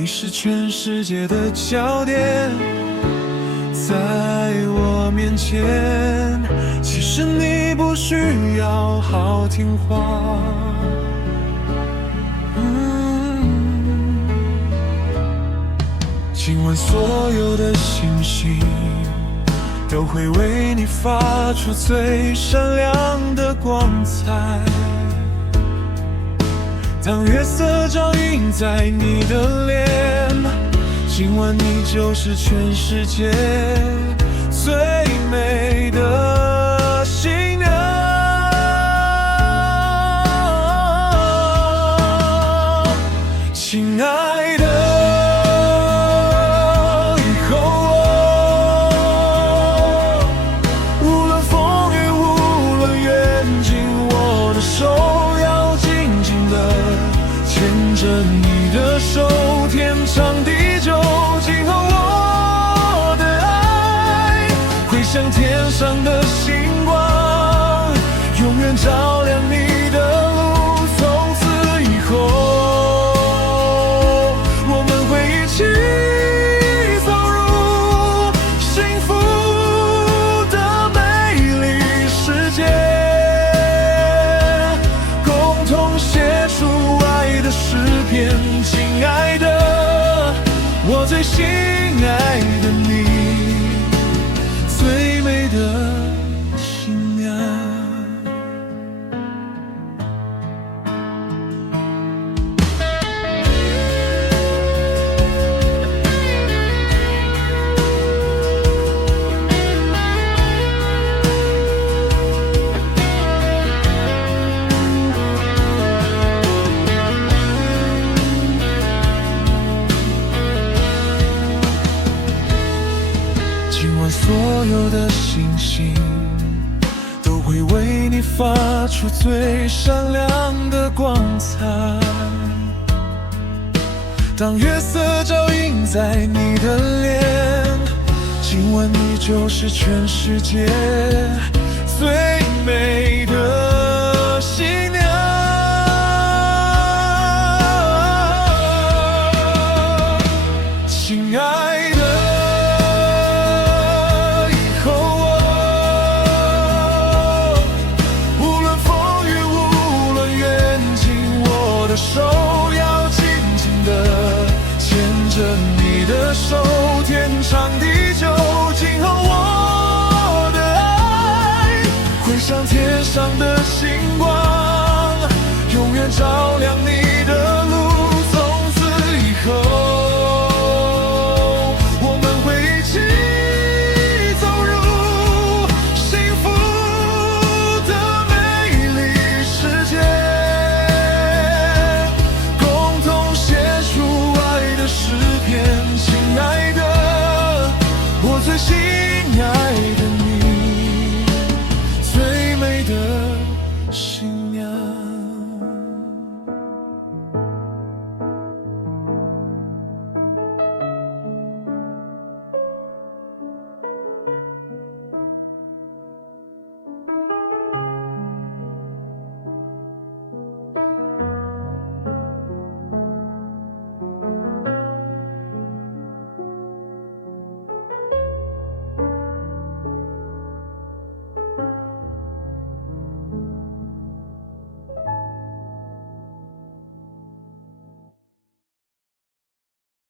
你是全世界的焦点，在我面前，其实你不需要好听话。今晚所有的星星都会为你发出最闪亮的光彩。当月色照映在你的脸，今晚你就是全世界最美的新娘。亲爱的，以后无论风雨，无论远近，我的手要紧紧的牵着你的手，天长地久。今后我的爱会像天上的星光，永远照亮你的路。从此以后，我们会一起走入幸福的美丽世界，共同写出爱的诗篇。亲爱的，我最心爱的你，最美的新娘。今晚所有的星星都会为你发出最闪亮的光彩。当月色照映在你的脸，今晚你就是全世界最美的新娘。亲爱的，手要紧紧地牵着你的手，天长地久。今后我的爱会像天上的星光，永远照亮你的路。从此以后，我们会一起走入幸福的美丽世界，亲爱的，我最心爱的